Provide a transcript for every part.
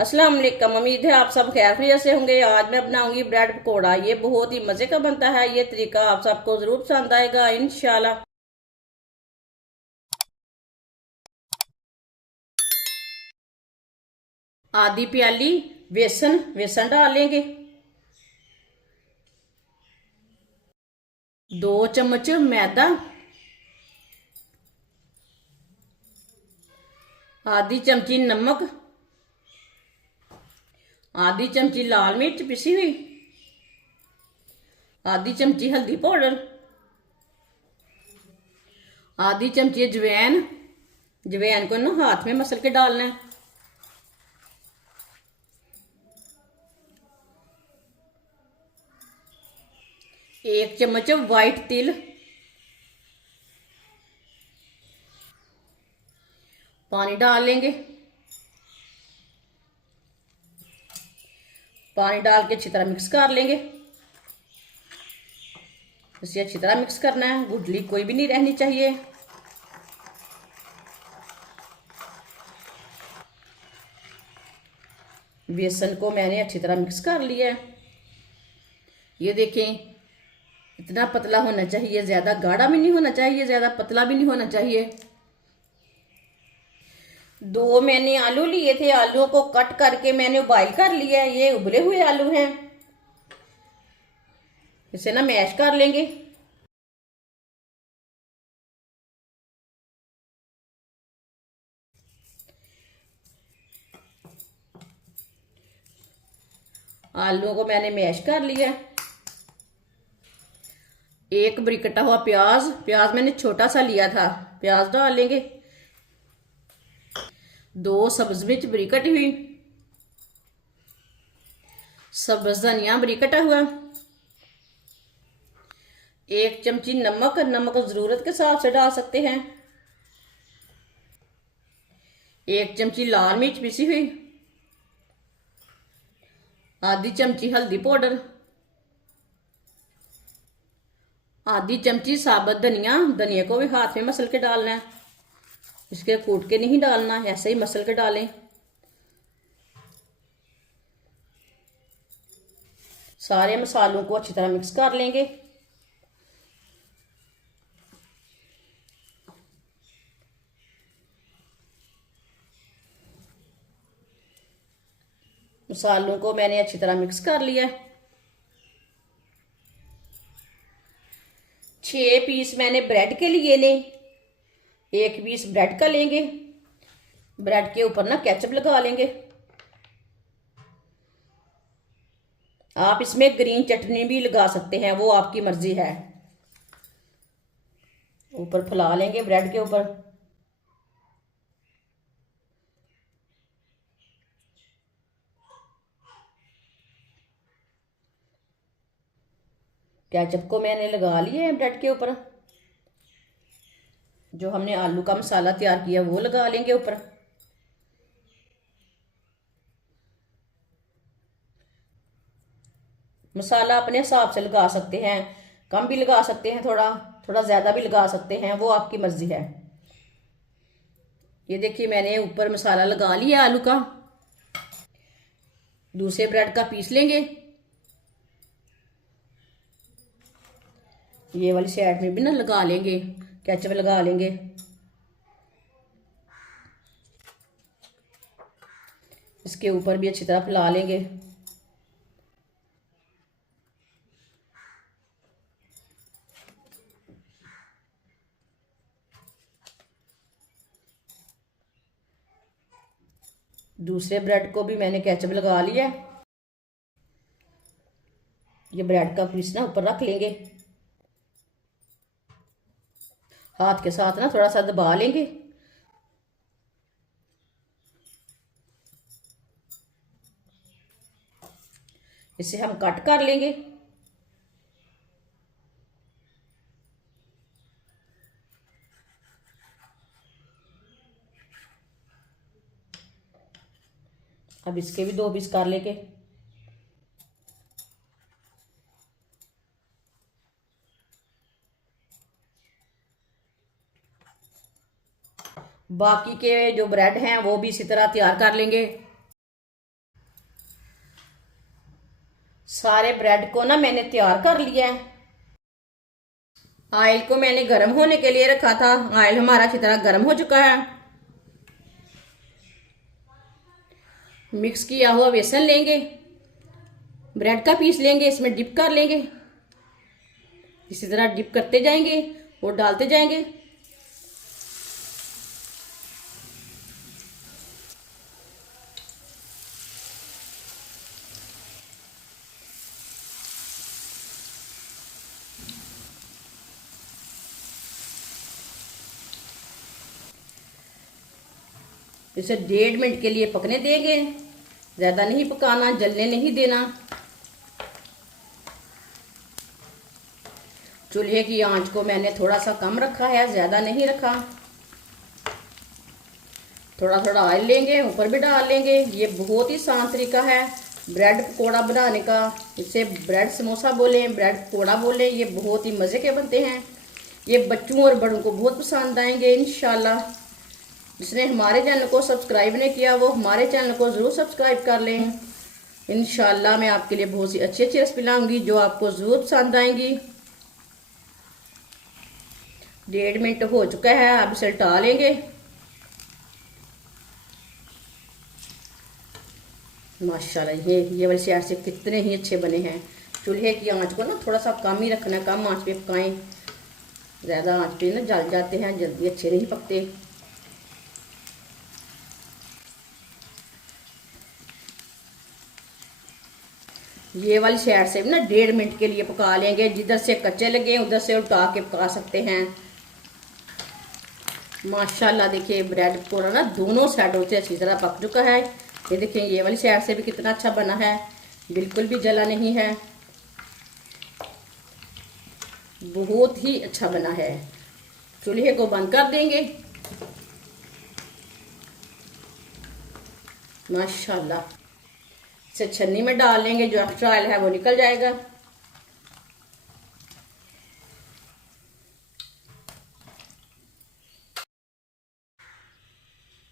अस्सलाम वालेकुम। उम्मीद है आप सब खैर खैरियत से होंगे। आज मैं बनाऊंगी ब्रेड पकौड़ा। ये बहुत ही मजे का बनता है। ये तरीका आप सबको जरूर पसंद आएगा इंशाल्लाह। आधी प्याली बेसन बेसन डालेंगे। 2 चम्मच मैदा, आधी चमची नमक, आधी चमची लाल मिर्च पिसी हुई, आधी चमची हल्दी पाउडर, आधी चमची अजवैन। अजवैन को ना हाथ में मसल के डालना है। एक चम्मच वाइट तिल, पानी डाल लेंगे। पानी डाल के अच्छी तरह मिक्स कर लेंगे। इसे अच्छी तरह मिक्स करना है। गुठली कोई भी नहीं रहनी चाहिए। बेसन को मैंने अच्छी तरह मिक्स कर लिया है। ये देखें, इतना पतला होना चाहिए, ज्यादा गाढ़ा भी नहीं होना चाहिए, ज्यादा पतला भी नहीं होना चाहिए। 2 मैंने आलू लिए थे। आलूओं को कट करके मैंने बॉईल कर लिया है। ये उबले हुए आलू हैं। इसे ना मैश कर लेंगे। आलूओं को मैंने मैश कर लिया। एक बारीक कटा हुआ प्याज, प्याज मैंने छोटा सा लिया था। प्याज डाल लेंगे। 2 सब्ज मिर्च बारीक कटी हुई, सब्ज धनिया बारीक कटा हुआ, 1 चमची नमक। नमक जरूरत के हिसाब से डाल सकते हैं। 1 चमची लाल मिर्च पिसी हुई, आधी चमची हल्दी पाउडर, आधी चमची साबुत धनिया। धनिया को भी हाथ में मसल के डालना है। इसके कूट के नहीं डालना, ऐसे ही मसल के डालें। सारे मसालों को अच्छी तरह मिक्स कर लेंगे। मसालों को मैंने अच्छी तरह मिक्स कर लिया। 6 पीस मैंने ब्रेड के लिए ले। 1 पीस ब्रेड का लेंगे। ब्रेड के ऊपर ना केचप लगा लेंगे। आप इसमें ग्रीन चटनी भी लगा सकते हैं, वो आपकी मर्जी है। ऊपर फैला लेंगे ब्रेड के ऊपर। केचप को मैंने लगा लिया है ब्रेड के ऊपर। जो हमने आलू का मसाला तैयार किया वो लगा लेंगे ऊपर। मसाला अपने हिसाब से लगा सकते हैं, कम भी लगा सकते हैं, थोड़ा थोड़ा ज्यादा भी लगा सकते हैं, वो आपकी मर्जी है। ये देखिए, मैंने ऊपर मसाला लगा लिया आलू का। दूसरे ब्रेड का पीस लेंगे। ये वाली साइड में भी ना लगा लेंगे, केचप लगा लेंगे। इसके ऊपर भी अच्छी तरह फैला लेंगे। दूसरे ब्रेड को भी मैंने केचप लगा लिया। ये ब्रेड का पीस ना ऊपर रख लेंगे। हाथ के साथ ना थोड़ा सा दबा लेंगे। इसे हम कट कर लेंगे। अब इसके भी 2 पीस कर लेंगे। बाकी के जो ब्रेड हैं वो भी इसी तरह तैयार कर लेंगे। सारे ब्रेड को ना मैंने तैयार कर लिया है। ऑयल को मैंने गर्म होने के लिए रखा था। ऑयल हमारा अच्छी तरह गर्म हो चुका है। मिक्स किया हुआ बेसन लेंगे, ब्रेड का पीस लेंगे, इसमें डिप कर लेंगे। इसी तरह डिप करते जाएंगे और डालते जाएंगे। इसे 1.5 मिनट के लिए पकने देंगे। ज़्यादा नहीं पकाना, जलने नहीं देना। चूल्हे की आंच को मैंने थोड़ा सा कम रखा है, ज़्यादा नहीं रखा। थोड़ा थोड़ा ऑयल लेंगे, ऊपर भी डाल लेंगे। ये बहुत ही आसान तरीका है ब्रेड पकौड़ा बनाने का। इसे ब्रेड समोसा बोलें, ब्रेड पकौड़ा बोलें। ये बहुत ही मज़े के बनते हैं। ये बच्चों और बड़ों को बहुत पसंद आएंगे इंशाल्लाह। जिसने हमारे चैनल को सब्सक्राइब नहीं किया वो हमारे चैनल को ज़रूर सब्सक्राइब कर लें। इंशाल्लाह मैं आपके लिए बहुत सी अच्छी अच्छी रेसिपी लाऊंगी जो आपको ज़रूर पसंद आएंगी। 1.5 मिनट हो चुका है, अब इसे उल्टा लेंगे। माशाल्लाह ये वाले साइड से कितने ही अच्छे बने हैं। चूल्हे की आंच को ना थोड़ा सा कम ही रखना, कम आंच पे पकाएं। ज़्यादा आंच पे ना जल जाते हैं, जल्दी अच्छे नहीं पकते। ये वाली साइड से भी ना 1.5 मिनट के लिए पका लेंगे। जिधर से कच्चे लगे उधर से उल्टा के पका सकते हैं। माशाल्लाह देखिए ब्रेड पकौड़ा ना दोनों साइडों से अच्छी तरह पक चुका है। ये देखिए ये वाली साइड से भी कितना अच्छा बना है, बिल्कुल भी जला नहीं है, बहुत ही अच्छा बना है। चूल्हे को बंद कर देंगे। माशाल्लाह इसे छन्नी में डाल लेंगे, जो एक्स्ट्रा ऑयल है वो निकल जाएगा।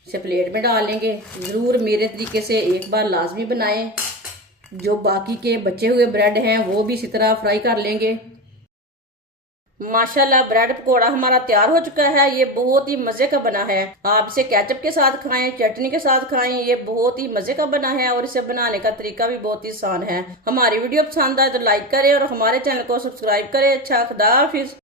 इसे प्लेट में डाल लेंगे। ज़रूर मेरे तरीके से एक बार लाजमी बनाएं। जो बाकी के बचे हुए ब्रेड हैं वो भी इसी तरह फ्राई कर लेंगे। माशाल्लाह ब्रेड पकौड़ा हमारा तैयार हो चुका है। ये बहुत ही मज़े का बना है। आप इसे केचप के साथ खाएं, चटनी के साथ खाएं। ये बहुत ही मज़े का बना है और इसे बनाने का तरीका भी बहुत ही आसान है। हमारी वीडियो पसंद आए तो लाइक करें और हमारे चैनल को सब्सक्राइब करें। अच्छा, खुदा हाफिज।